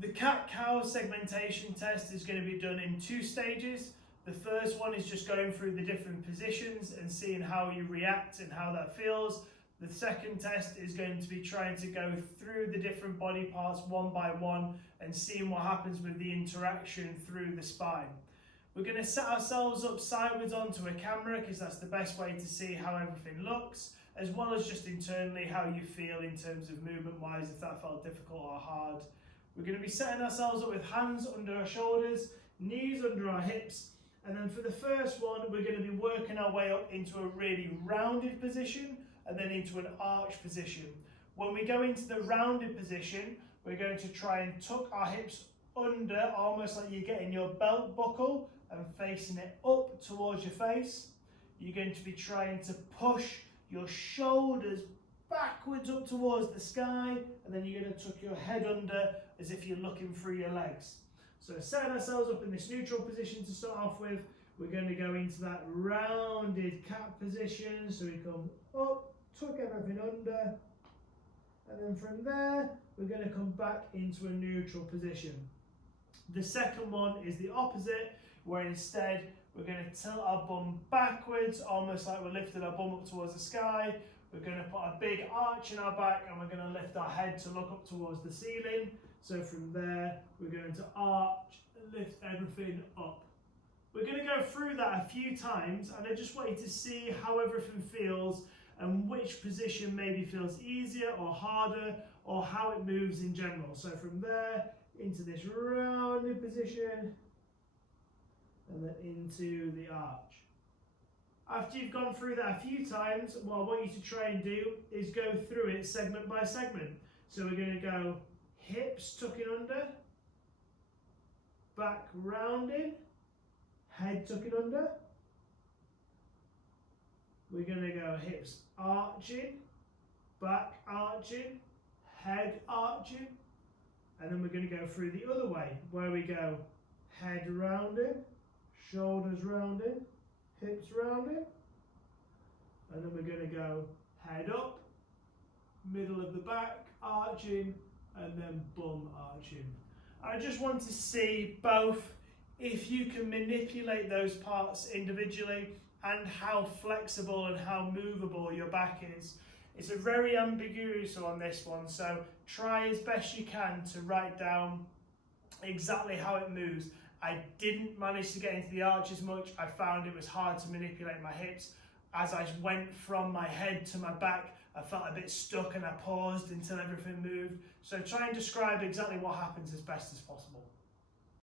The cat-cow segmentation test is going to be done in 2 stages. The first one is just going through the different positions and seeing how you react and how that feels. The second test is going to be trying to go through the different body parts one by one and seeing what happens with the interaction through the spine. We're going to set ourselves up sideways onto a camera because that's the best way to see how everything looks, as well as just internally how you feel in terms of movement wise, if that felt difficult or hard. We're going to be setting ourselves up with hands under our shoulders, knees under our hips, and then for the first one we're going to be working our way up into a really rounded position and then into an arch position. When we go into the rounded position, we're going to try and tuck our hips under, almost like you're getting your belt buckle and facing it up towards your face. You're going to be trying to push your shoulders backwards up towards the sky, and then you're going to tuck your head under as if you're looking through your legs. So setting ourselves up in this neutral position to start off with, we're going to go into that rounded cat position. So we come up, tuck everything under, and then from there we're going to come back into a neutral position. The second one is the opposite, where instead we're going to tilt our bum backwards, almost like we're lifting our bum up towards the sky. We're going to put a big arch in our back and we're going to lift our head to look up towards the ceiling. So from there, we're going to arch and lift everything up. We're going to go through that a few times, and I just want you to see how everything feels and which position maybe feels easier or harder, or how it moves in general. So from there, into this rounded position, and then into the arch. After you've gone through that a few times, what I want you to try and do is go through it segment by segment. So we're going to go hips tucking under, back rounding, head tucking under. We're going to go hips arching, back arching, head arching, and then we're going to go through the other way, where we go head rounding, shoulders rounding, hips rounding, and then we're going to go head up, middle of the back arching, and then bum arching. I just want to see both if you can manipulate those parts individually and how flexible and how movable your back is. It's a very ambiguous on this one, so try as best you can to write down exactly how it moves. I didn't manage to get into the arch as much. I found it was hard to manipulate my hips. As I went from my head to my back, I felt a bit stuck and I paused until everything moved. So try and describe exactly what happens as best as possible.